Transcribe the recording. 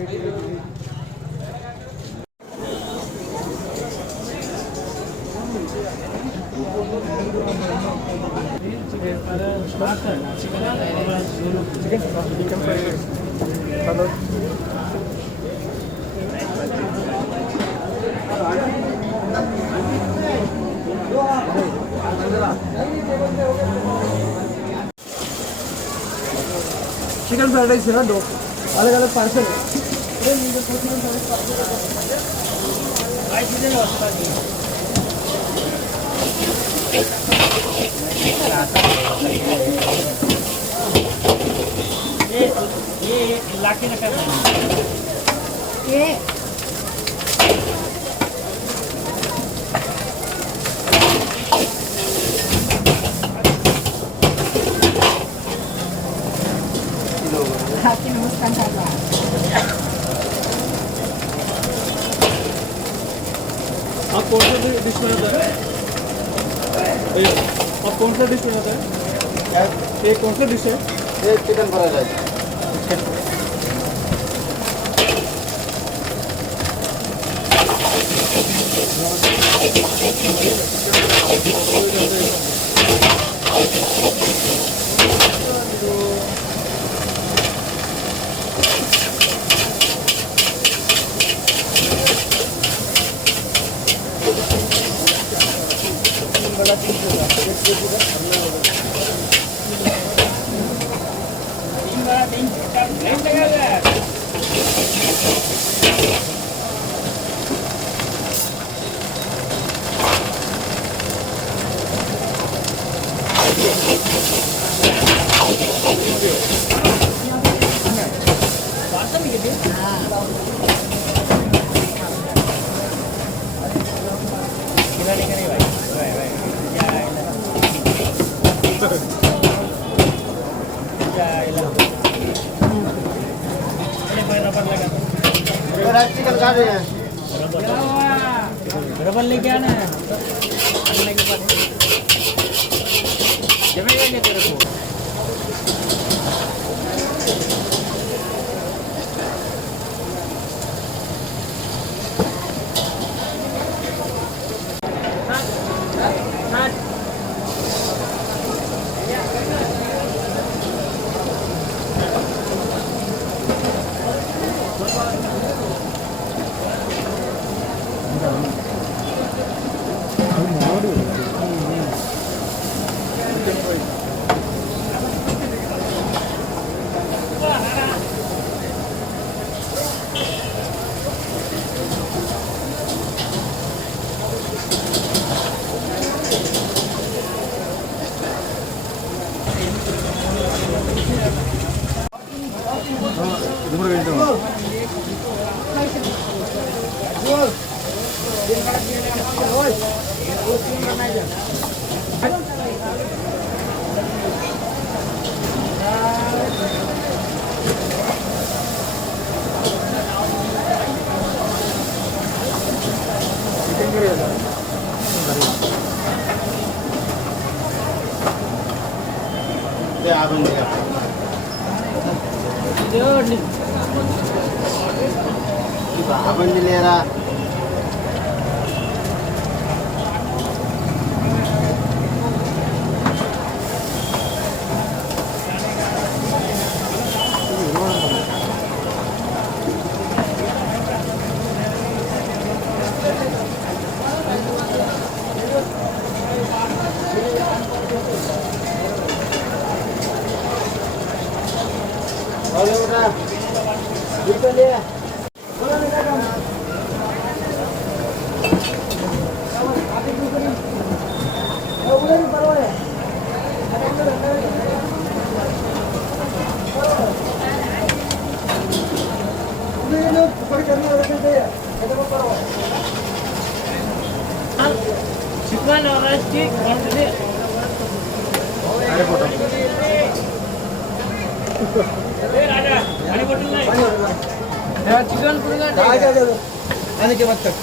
Chicken fried rice है ना, दो अलग अलग पार्सल है। ये लाके रखा है ये Hakim Muskan Taba. आप कौन सा डिश बनाता है? आप कौन सा डिश बनाता है? ये कौन सा डिश है? ये चिकन फ्राइड राइस। चिकन खा रहे हैं, रबल लेके आना है आने के बाद जमेगा क्या तेरे को? आपण दिलेला चिकन और राइस की क्वांटिटी ए राजा पानी बोतल नहीं यार चिकन पूरा आने के बाद तक